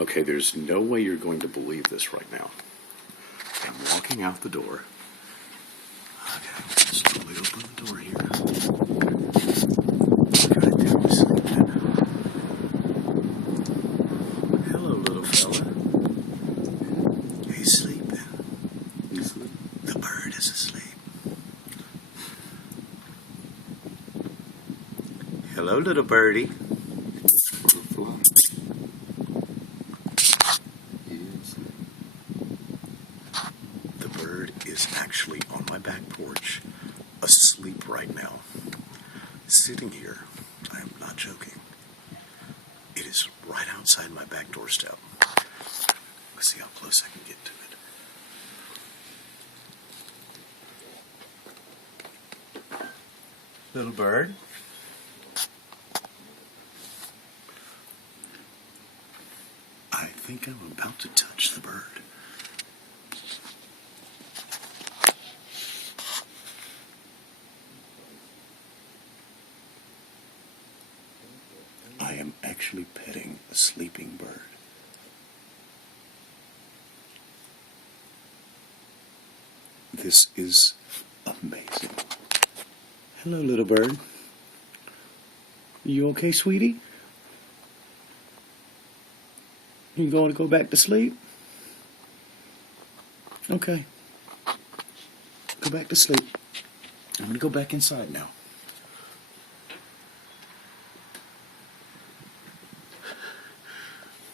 Okay, there's no way you're going to believe this right now. I'm walking out the door. Okay, slowly open the door here. Gotta do is sleeping. Hello, little fella. He's sleeping. He's sleeping. The bird is asleep. Hello, little birdie. The bird is actually on my back porch, asleep right now. Sitting here, I am not joking. It is right outside my back doorstep. Let's see how close I can get to it. Little bird. I think I'm about to touch the bird. I am actually petting a sleeping bird. This is amazing. Hello, little bird. You okay, sweetie? You going to go back to sleep? Okay. Go back to sleep. I'm going to go back inside now.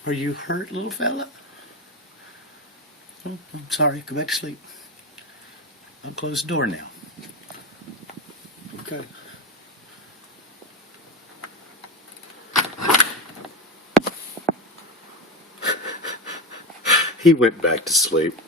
Are you hurt, little fella? Oh, I'm sorry. Go back to sleep. I'll close the door now. Okay. He went back to sleep.